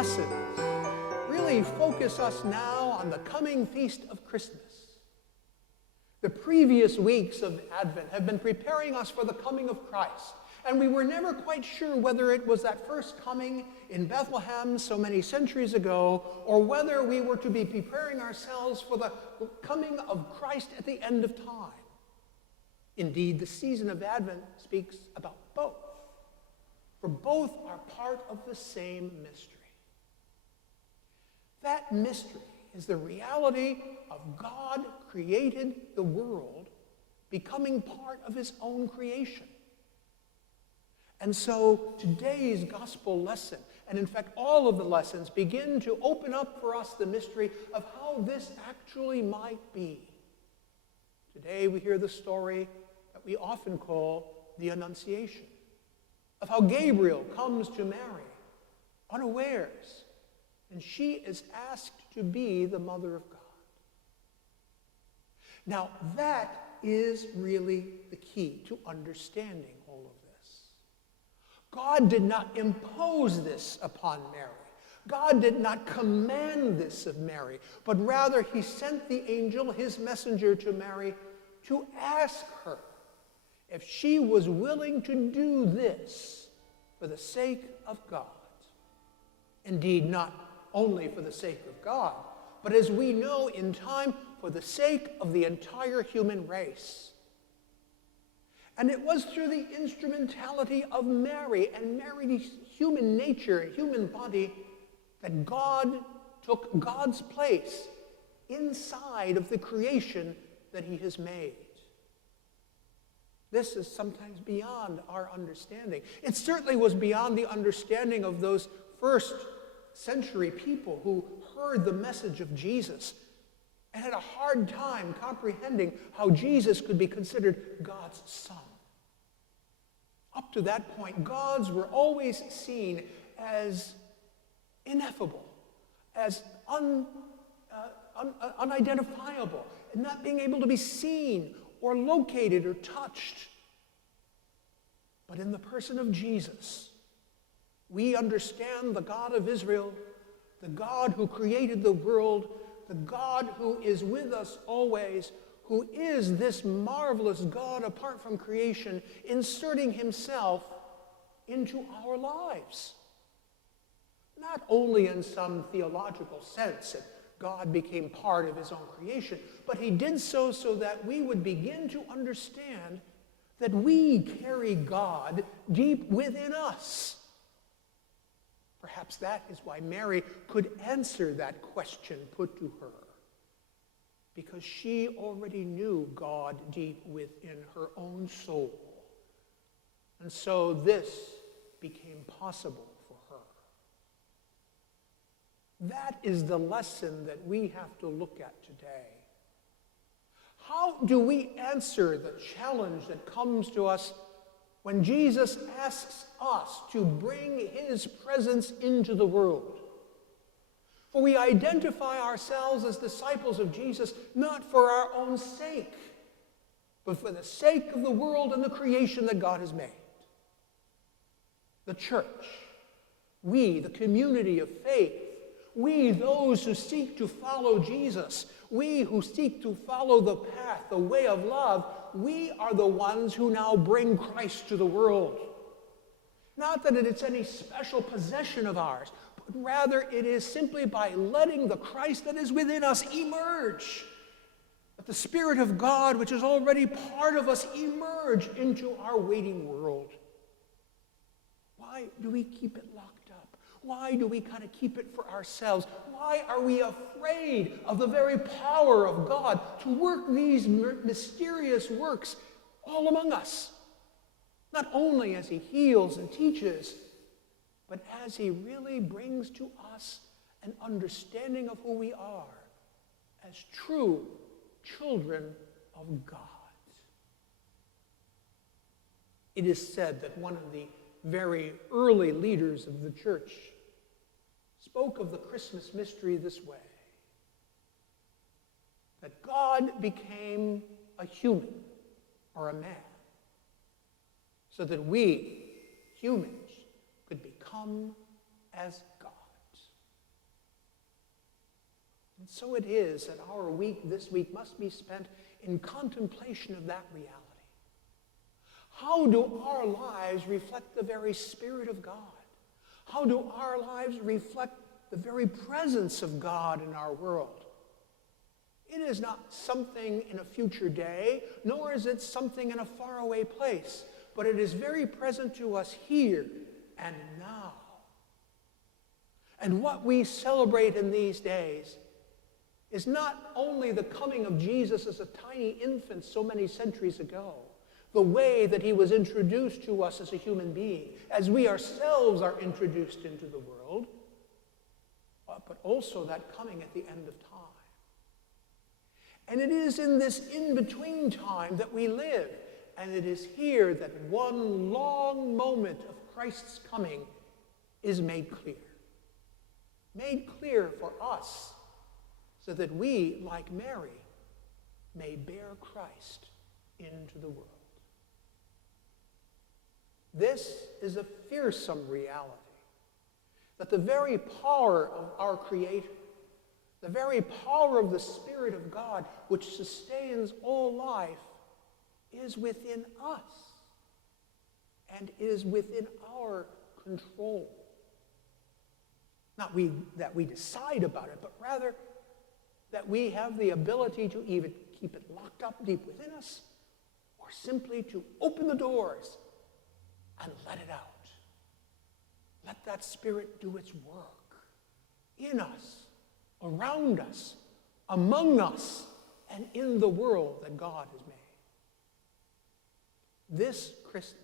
lessons really focus us now on the coming feast of Christmas. The previous weeks of Advent have been preparing us for the coming of Christ, and we were never quite sure whether it was that first coming in Bethlehem so many centuries ago, or whether we were to be preparing ourselves for the coming of Christ at the end of time. Indeed, the season of Advent speaks about both, for both are part of the same mystery. That mystery is the reality of God created the world becoming part of his own creation. And so today's gospel lesson, and in fact all of the lessons, begin to open up for us the mystery of how this actually might be. Today we hear the story that we often call the Annunciation, of how Gabriel comes to Mary unawares, and she is asked to be the mother of God. Now, that is really the key to understanding all of this. God did not impose this upon Mary. God did not command this of Mary, but rather he sent the angel, his messenger, to Mary to ask her if she was willing to do this for the sake of God. Indeed, not only for the sake of God, but as we know in time, for the sake of the entire human race. And it was through the instrumentality of Mary and Mary's human nature, human body, that God took God's place inside of the creation that he has made. This is sometimes beyond our understanding. It certainly was beyond the understanding of those first century people who heard the message of Jesus and had a hard time comprehending how Jesus could be considered God's son. Up to that point, gods were always seen as ineffable, as unidentifiable, and not being able to be seen or located or touched. But in the person of Jesus, we understand the God of Israel, the God who created the world, the God who is with us always, who is this marvelous God apart from creation, inserting himself into our lives. Not only in some theological sense that God became part of his own creation, but he did so that we would begin to understand that we carry God deep within us. Perhaps that is why Mary could answer that question put to her, because she already knew God deep within her own soul. And so this became possible for her. That is the lesson that we have to look at today. How do we answer the challenge that comes to us when Jesus asks us to bring his presence into the world? For we identify ourselves as disciples of Jesus not for our own sake, but for the sake of the world and the creation that God has made. The church, we, the community of faith, we, those who seek to follow Jesus, we who seek to follow the path, the way of love, we are the ones who now bring Christ to the world. Not that it's any special possession of ours, but rather it is simply by letting the Christ that is within us emerge. Let the Spirit of God, which is already part of us, emerge into our waiting world. Why do we keep it locked up? Why do we kind of keep it for ourselves? Why are we afraid of the very power of God to work these mysterious works all among us? Not only as he heals and teaches, but as he really brings to us an understanding of who we are as true children of God. It is said that one of the very early leaders of the church spoke of the Christmas mystery this way: that God became a human or a man so that we, humans, could become as God. And so it is that our week this week must be spent in contemplation of that reality. How do our lives reflect the very Spirit of God? How do our lives reflect the very presence of God in our world? It is not something in a future day, nor is it something in a faraway place, but it is very present to us here and now. And what we celebrate in these days is not only the coming of Jesus as a tiny infant so many centuries ago, the way that he was introduced to us as a human being, as we ourselves are introduced into the world, but also that coming at the end of time. And it is in this in-between time that we live, and it is here that one long moment of Christ's coming is made clear. Made clear for us, so that we, like Mary, may bear Christ into the world. This is a fearsome reality, that the very power of our Creator, the very power of the Spirit of God, which sustains all life, is within us and is within our control. Not that we decide about it, but rather that we have the ability to even keep it locked up deep within us, or simply to open the doors and let it out. Let that Spirit do its work in us, around us, among us, and in the world that God has made. This Christmas,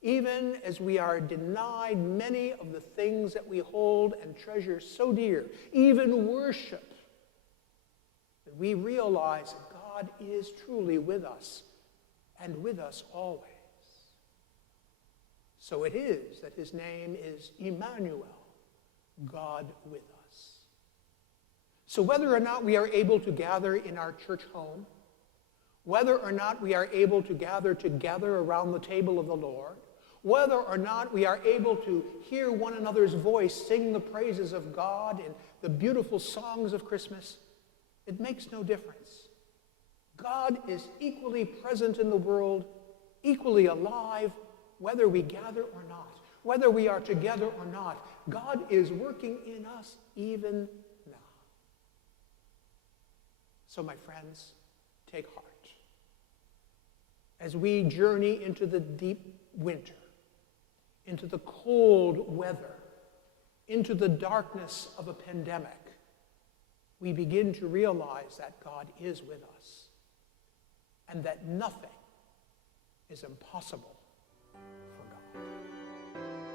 even as we are denied many of the things that we hold and treasure so dear, even worship, that we realize that God is truly with us and with us always. So it is that his name is Emmanuel, God with us. So whether or not we are able to gather in our church home, whether or not we are able to gather together around the table of the Lord, whether or not we are able to hear one another's voice sing the praises of God in the beautiful songs of Christmas, it makes no difference. God is equally present in the world, equally alive, whether we gather or not, whether we are together or not. God is working in us even now. So, my friends, take heart. As we journey into the deep winter, into the cold weather, into the darkness of a pandemic, we begin to realize that God is with us and that nothing is impossible for God.